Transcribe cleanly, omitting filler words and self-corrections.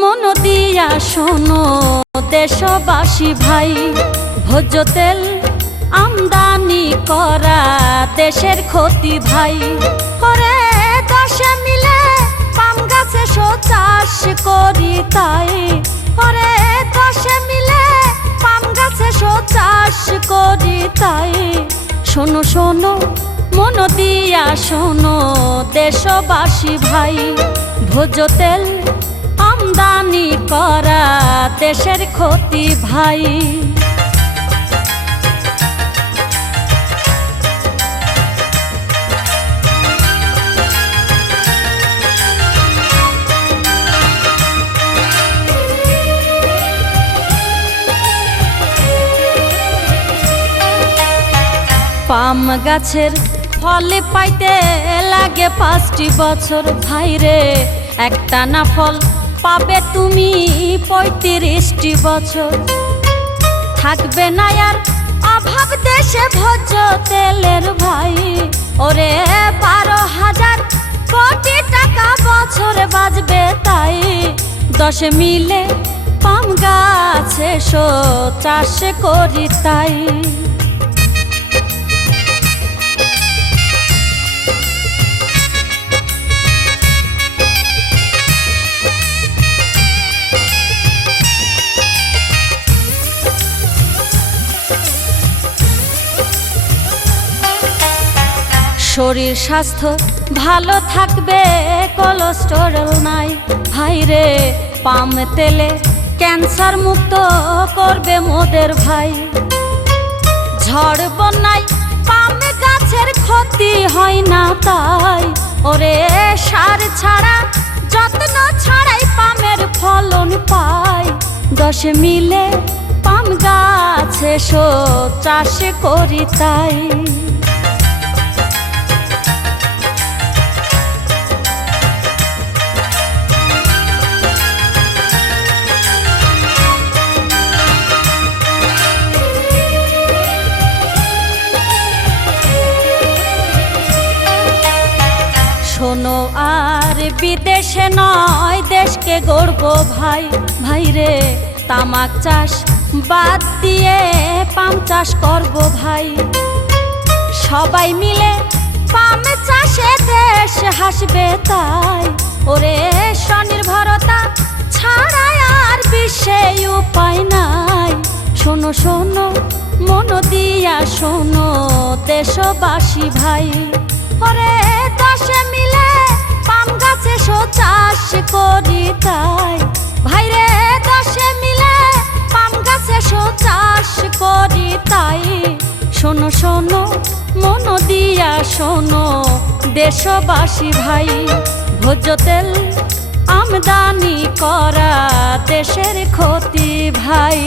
মন দিয়া শোনো দেশবাসী ভাই, ভোজ্য তেল আমদানি করা দেশের ক্ষতি ভাই। করে দশে মিলে পাম গাছে চাষ করি তাই, করে দশে মিলে পাম গাছে চাষ করি তাই। শোনো শোনো মন দিয়া শোনো দেশবাসী ভাই, ভোজ্য তেল আমদানি করা দেশের ক্ষতি ভাই। পাম গাছের ফলে পাইতে লাগে 5টি বছর ভাইরে, একটা না ফল পাবে তুমি 35টি বছর। থাকবে না আর অভাব দেশে ভোজ্য তেলের ভাই, ওরে 12,000 কোটি টাকা বছরে বাঁচবে তাই। দশে মিলে পাম গাছে চাষ করি তাই। শরীর স্বাস্থ্য ভালো থাকবে, কোলেস্টেরল নাই ভাইরে। পাম তেলে ক্যান্সার মুক্ত করবে মোদের ভাই। ঝড় বন্যায় পাম গাছের ক্ষতি হয় না তাই, ওরে সার ছাড়া যত্ন ছাড়াই পামের ফলন পাই। দশে মিলে পাম গাছে চাষ করি তাই। শোনো আর বিদেশে নয় দেশকে গড়ব ভাই, ভাইরে। তামাক চাষ বাদ দিয়ে পাম চাষ করব ভাই। সবাই মিলে পাম চাষে দেশ হাসবে তাই, ওরে স্বনির্ভরতা ছাড়া আর বিশ্বে উপায় নাই। শোনো শোনো মন দিয়া শোনো দেশবাসী ভাই, ওরে দশে মিলে পাম গাছে চাষ করি তাই। ভাইরে দশে মিলে পাম গাছে চাষ করি তাই। শোনো শোনো মন দিয়া শোনো দেশবাসী ভাই, ভোজ্য তেল আমদানি করা দেশের ক্ষতি ভাই।